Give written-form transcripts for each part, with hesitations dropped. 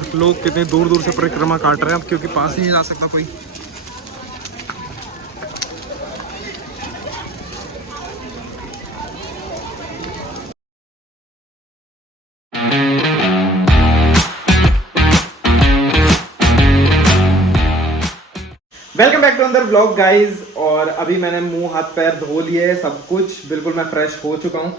और लोग कितने दूर दूर से परिक्रमा काट रहे हैं अब, क्योंकि पास नहीं जा सकता कोई। वेलकम बैक टू अंदर ब्लॉग गाइज। और अभी मैंने मुंह हाथ पैर धो लिए, सब कुछ बिल्कुल मैं फ्रेश हो चुका हूँ।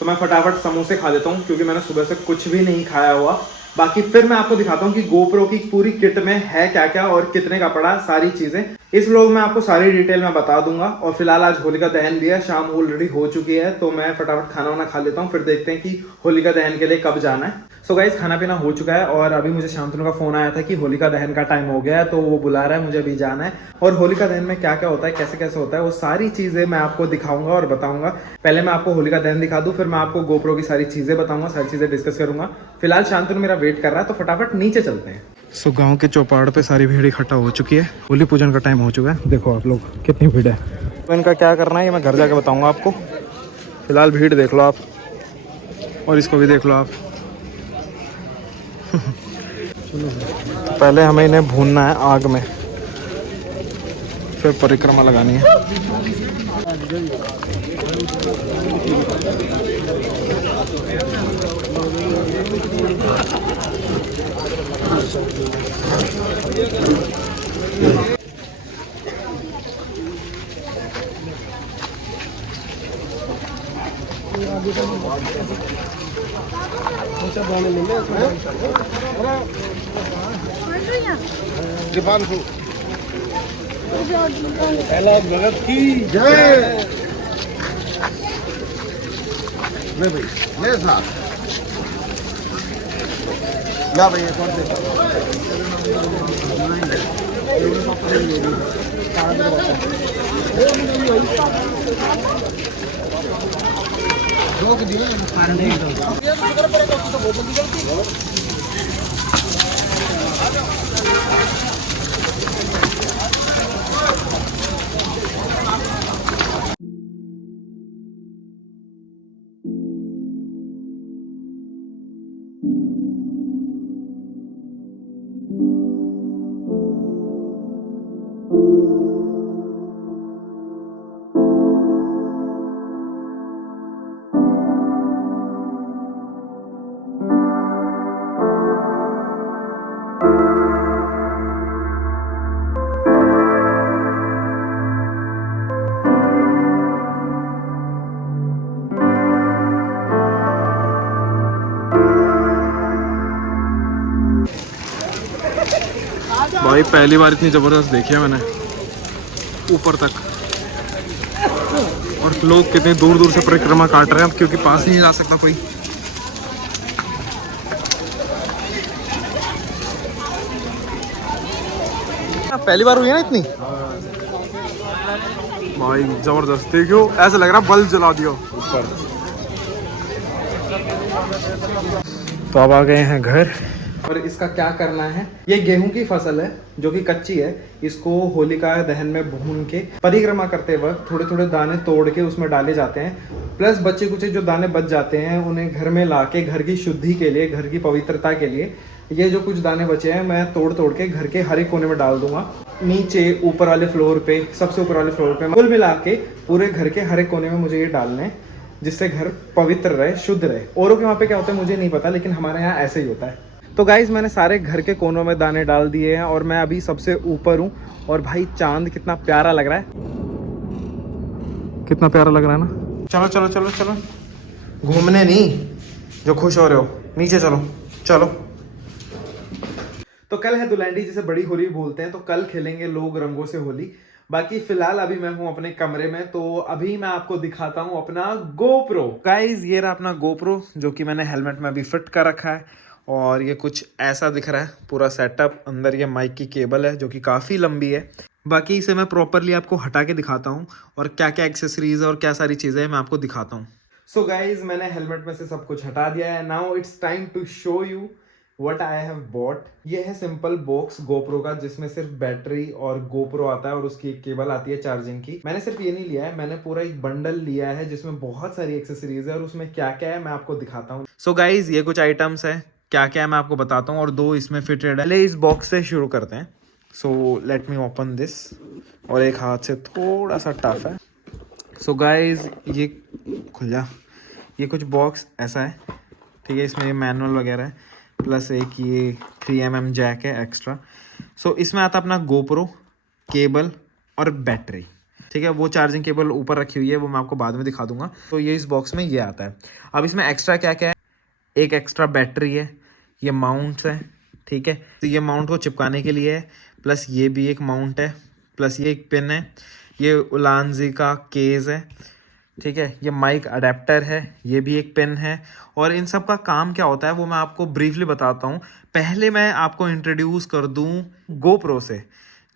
तो मैं फटाफट समोसे खा लेता हूँ क्योंकि मैंने सुबह से कुछ भी नहीं खाया हुआ। बाकी फिर मैं आपको दिखाता हूँ कि गोप्रो की पूरी किट में है क्या क्या और कितने का पड़ा, सारी चीजें इस व्लॉग में आपको सारी डिटेल में बता दूंगा। और फिलहाल आज होलिका दहन भी है, शाम ऑलरेडी हो चुकी है, तो मैं फटाफट खाना वाना खा लेता हूँ, फिर देखते हैं कि होलिका दहन के लिए कब जाना है। सो गाइस, खाना पीना हो चुका है और अभी मुझे शांतनु का फोन आया था कि होलिका दहन का टाइम हो गया है, तो वो बुला रहा है, मुझे अभी जाना है। और होलिका दहन में क्या क्या होता है, कैसे कैसे होता है, वो सारी चीजें मैं आपको दिखाऊंगा और बताऊंगा। पहले मैं आपको होलिका दहन दिखा दूं, फिर मैं आपको गोप्रो की सारी चीजें बताऊंगा, सारी चीजें डिस्कस करूंगा। फिलहाल शांतनु मेरा वेट कर रहा है, तो फटाफट नीचे चलते हैं। सो गांव के चौपाड़ पे सारी भीड़ इकट्ठा हो चुकी है, होली पूजन का टाइम हो चुका है। देखो आप लोग कितनी भीड़ है। तो इनका क्या करना है ये मैं घर जाके बताऊंगा आपको। फिलहाल भीड़ देख लो आप, और इसको भी देख लो आप। तो पहले हमें इन्हें भूनना है आग में, फिर परिक्रमा लगानी है। भगत की जय। ले भाई, ले साहब, ला भाई एक और दे। रोक दिए भाई पहली बार इतनी ज़बरदस्त देखी है मैंने, ऊपर तक। और लोग कितने दूर दूर से परिक्रमा काट रहे हैं अब, क्योंकि पास नहीं जा सकता कोई। पहली बार हुई है ना इतनी। भाई जबरदस्त, देखो ऐसा लग रहा है बल्ब जला दियो ऊपर। तो अब आ गए हैं घर। और इसका क्या करना है, ये गेहूं की फसल है जो कि कच्ची है। इसको होलिका दहन में भून के परिक्रमा करते वक्त थोड़े थोड़े दाने तोड़ के उसमें डाले जाते हैं। प्लस बच्चे कुछ जो दाने बच जाते हैं उन्हें घर में लाके घर की शुद्धि के लिए, घर की पवित्रता के लिए, ये जो कुछ दाने बचे हैं मैं तोड़ तोड़ के घर के हर एक कोने में डाल दूंगा। नीचे ऊपर वाले फ्लोर पे, सबसे ऊपर वाले फ्लोर पे, कुल मिला के पूरे घर के हर एक कोने में मुझे ये डालने हैं, जिससे घर पवित्र रहे, शुद्ध रहे। औरों के वहाँ पे क्या होता है मुझे नहीं पता, लेकिन हमारे यहाँ ऐसे ही होता है। तो गाइज मैंने सारे घर के कोनों में दाने डाल दिए हैं और मैं अभी सबसे ऊपर हूँ। और भाई चांद कितना प्यारा लग रहा है, कितना प्यारा लग रहा है ना। चलो चलो चलो चलो, घूमने नहीं, जो खुश हो रहे हो नीचे चलो चलो। तो कल है दुलहंडी, जिसे बड़ी होली बोलते हैं, तो कल खेलेंगे लोग रंगों से होली। बाकी फिलहाल अभी मैं हूँ अपने कमरे में, तो अभी मैं आपको दिखाता हूँ अपना गोप्रो। गाइज ये रहा अपना गोप्रो, जो कि मैंने हेलमेट में अभी फिट कर रखा है। और ये कुछ ऐसा दिख रहा है पूरा सेटअप। अंदर ये माइक की केबल है जो कि काफ़ी लंबी है। बाकी इसे मैं प्रॉपरली आपको हटा के दिखाता हूँ और क्या क्या एक्सेसरीज है और क्या सारी चीज़ें हैं मैं आपको दिखाता हूँ। सो गाइज मैंने हेलमेट में से सब कुछ हटा दिया है। Now it's time to show you what I have bought. ये है सिंपल बॉक्स गोप्रो का, जिसमें सिर्फ बैटरी और गोप्रो आता है और उसकी एक केबल आती है चार्जिंग की। मैंने सिर्फ ये नहीं लिया है, मैंने पूरा एक बंडल लिया है जिसमें बहुत सारी एक्सेसरीज है और उसमें क्या क्या है मैं आपको दिखाता हूँ। सो गाइज ये कुछ आइटम्स है क्या क्या है मैं आपको बताता हूँ, और 2 इसमें फिटेड है। पहले इस बॉक्स से शुरू करते हैं। So let me open this, और एक हाथ से थोड़ा सा टफ है। सो गाइज ये खुल जा, ये कुछ बॉक्स ऐसा है, ठीक है। इसमें ये मैनुअल वगैरह है, प्लस एक ये 3mm जैक है एक्स्ट्रा। सो इसमें आता है अपना गोप्रो, केबल और बैटरी, ठीक है। वो चार्जिंग केबल ऊपर रखी हुई है, वो मैं आपको बाद में दिखा दूंगा। तो ये इस बॉक्स में ये आता है। अब इसमें एक्स्ट्रा क्या क्या है, एक एक्स्ट्रा बैटरी है, ये माउंट्स है, ठीक है। तो ये माउंट को चिपकाने के लिए है, प्लस ये भी एक माउंट है, प्लस ये एक पिन है, ये उलानजी का केस है, ठीक है। ये माइक अडेप्टर है, ये भी एक पिन है। और इन सब का काम क्या होता है वो मैं आपको ब्रीफली बताता हूँ। पहले मैं आपको इंट्रोड्यूस कर दूँ गोप्रो से,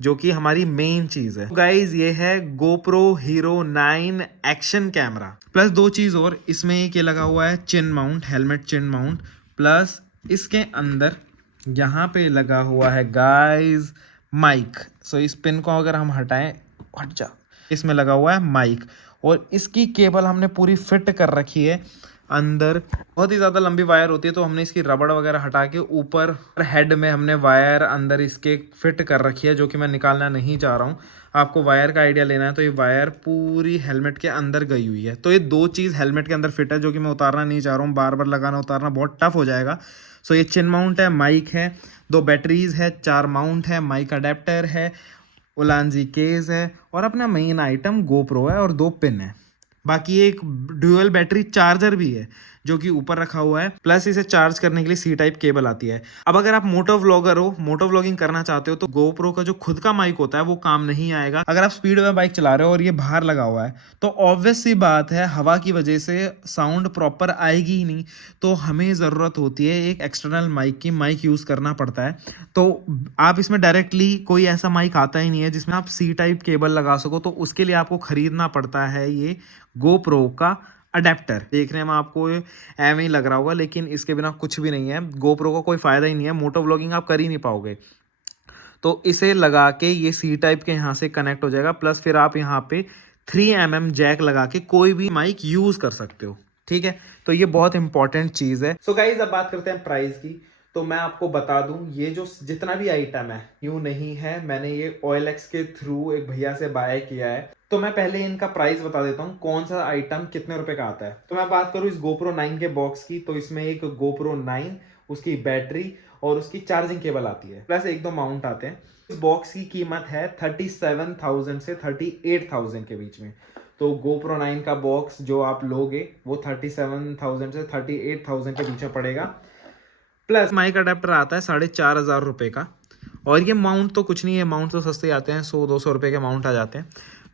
जो कि हमारी मेन चीज़ है। गाइज ये है GoPro hero 9 action camera, plus 2 चीज़ और इसमें एक ये लगा हुआ है चिन माउंट, हेलमेट चिन माउंट, प्लस इसके अंदर यहाँ पे लगा हुआ है गाइज माइक। सो इस पिन को अगर हम हटाएं, हट जा, इसमें लगा हुआ है माइक, और इसकी केबल हमने पूरी फिट कर रखी है अंदर। बहुत ही ज़्यादा लंबी वायर होती है, तो हमने इसकी रबड़ वगैरह हटा के ऊपर हेड में हमने वायर अंदर इसके फिट कर रखी है, जो कि मैं निकालना नहीं चाह रहा हूँ। आपको वायर का आइडिया लेना है तो ये वायर पूरी हेलमेट के अंदर गई हुई है। तो ये 2 चीज़ हेलमेट के अंदर फिट है, जो कि मैं उतारना नहीं चाह रहा हूँ। बार बार लगाना उतारना बहुत टफ हो जाएगा। सो ये चिन माउंट है, माइक है, 2 बैटरीज है, 4 माउंट है, माइक अडेप्टर है, उलानजी केस है, और अपना मेन आइटम गोप्रो है, और 2 पिन है। बाकी एक ड्यूअल बैटरी चार्जर भी है, जो कि ऊपर रखा हुआ है, प्लस इसे चार्ज करने के लिए सी टाइप केबल आती है। अब अगर आप मोटो व्लॉगर हो, मोटो व्लॉगिंग करना चाहते हो, तो गोप्रो का जो खुद का माइक होता है वो काम नहीं आएगा। अगर आप स्पीड में बाइक चला रहे हो और ये बाहर लगा हुआ है, तो ऑब्वियस सी बात है हवा की वजह से साउंड प्रॉपर आएगी ही नहीं। तो हमें ज़रूरत होती है एक एक्सटर्नल माइक की, माइक यूज़ करना पड़ता है। तो आप इसमें डायरेक्टली कोई ऐसा माइक आता ही नहीं है जिसमें आप सी टाइप केबल लगा सको, तो उसके लिए आपको ख़रीदना पड़ता है ये गोप्रो का अडेप्टर। देखने में आपको एवं ही लग रहा होगा, लेकिन इसके बिना कुछ भी नहीं है। गोप्रो का कोई फ़ायदा ही नहीं है, मोटो व्लॉगिंग आप कर ही नहीं पाओगे। तो इसे लगा के ये सी टाइप के यहाँ से कनेक्ट हो जाएगा, प्लस फिर आप यहाँ पे 3mm जैक लगा के कोई भी माइक यूज़ कर सकते हो, ठीक है। तो ये बहुत इंपॉर्टेंट चीज़ है। सो गाइज अब बात करते हैं प्राइस की। तो मैं आपको बता दूं, ये जो जितना भी आइटम है यूं नहीं है, मैंने ये OLX के थ्रू एक भैया से बाय किया है। तो मैं पहले इनका प्राइस बता देता हूँ, कौन सा आइटम कितने रुपए का आता है। तो मैं बात करूँ इस GoPro 9 के बॉक्स की, तो इसमें एक GoPro 9, उसकी बैटरी और उसकी चार्जिंग केबल आती है, प्लस 1-2 माउंट आते हैं। इस बॉक्स की कीमत है 37,000 से 38,000 के बीच में। तो GoPro 9 का बॉक्स जो आप लोगे वो 37,000 से 38,000 के बीच में पड़ेगा। प्लस माइक अडेप्टर आता है 4,500 रुपये का, और ये माउंट तो कुछ नहीं है, माउंट तो सस्ते आते हैं, 100-200 रुपये के माउंट आ जाते हैं।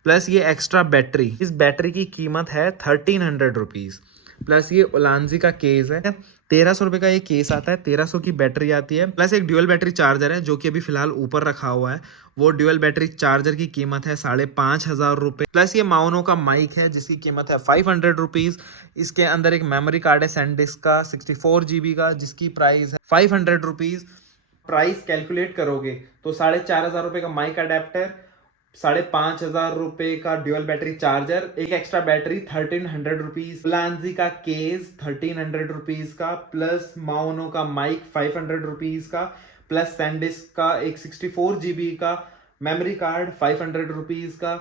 प्लस ये एक्स्ट्रा बैटरी, इस बैटरी की कीमत है 1,300 रुपीज़। प्लस ये उलानजी का केस है, 1,300 रुपये का ये केस आता है, 1,300 की बैटरी आती है। प्लस एक ड्यूअल बैटरी चार्जर है, जो कि अभी फिलहाल ऊपर रखा हुआ है। वो ड्यूअल बैटरी चार्जर की कीमत है 5,500 रुपये। प्लस ये माउनो का माइक है, जिसकी कीमत है 500 रुपीज़। इसके अंदर एक मेमोरी कार्ड है सैनडिस्क का 64 GB का, जिसकी प्राइस है 500 रुपीज़। प्राइस कैलकुलेट करोगे तो 4,500 रुपये का माइक अडेप्टर, 5,500 रुपये का ड्यूअल बैटरी चार्जर, एक एक्स्ट्रा बैटरी 1,300 रुपीज, उलानजी का केस 1,300 रुपीज का, प्लस माउनो का माइक 500 रुपीज का, प्लस सैनडिस्क का एक 64 GB का मेमोरी कार्ड 500 रुपीज का,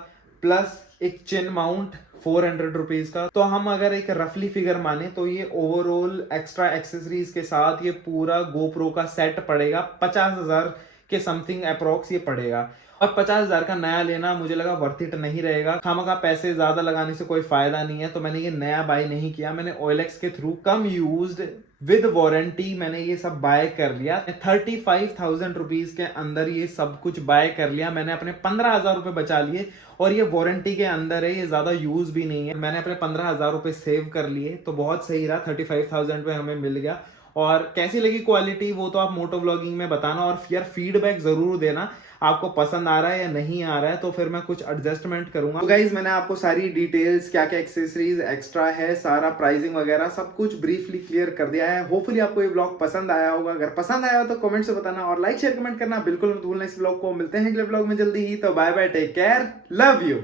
प्लस एक चिन माउंट 400 रुपीज का। तो हम अगर एक रफली फिगर माने तो ये ओवरऑल एक्स्ट्रा एक्सेसरीज के साथ ये पूरा GoPro का सेट पड़ेगा 50,000 के समथिंग अप्रोक्स ये पड़ेगा। और 50,000 का नया लेना मुझे लगा वर्थ इट नहीं रहेगा, खामखा पैसे ज्यादा लगाने से कोई फायदा नहीं है। तो मैंने ये नया बाय नहीं किया, मैंने OLX के through come used with warranty मैंने ये सब बाय कर लिया। 35,000 रुपीज के अंदर ये सब कुछ बाय कर लिया। मैंने अपने 15,000 रुपए बचा लिए, और ये वारंटी के अंदर है, ये ज्यादा यूज भी नहीं है। मैंने अपने 15,000 रुपए सेव कर लिए, तो बहुत सही रहा। 35,000 पे हमें मिल गया। और कैसी लगी क्वालिटी वो तो आप मोटो व्लॉगिंग में बताना, और यार फीडबैक जरूर देना, आपको पसंद आ रहा है या नहीं आ रहा है, तो फिर मैं कुछ एडजस्टमेंट करूंगा। तो गाइज मैंने आपको सारी डिटेल्स, क्या क्या एक्सेसरीज एक्स्ट्रा है, सारा प्राइसिंग वगैरह सब कुछ ब्रीफली क्लियर कर दिया है। होपफुली आपको ये व्लॉग पसंद आया होगा। अगर पसंद आया हो तो कमेंट से बताना, और लाइक शेयर कमेंट करना बिल्कुल मत भूलना इस व्लॉग को। मिलते हैं अगले व्लॉग में जल्दी ही, तो bye bye, take care, love you.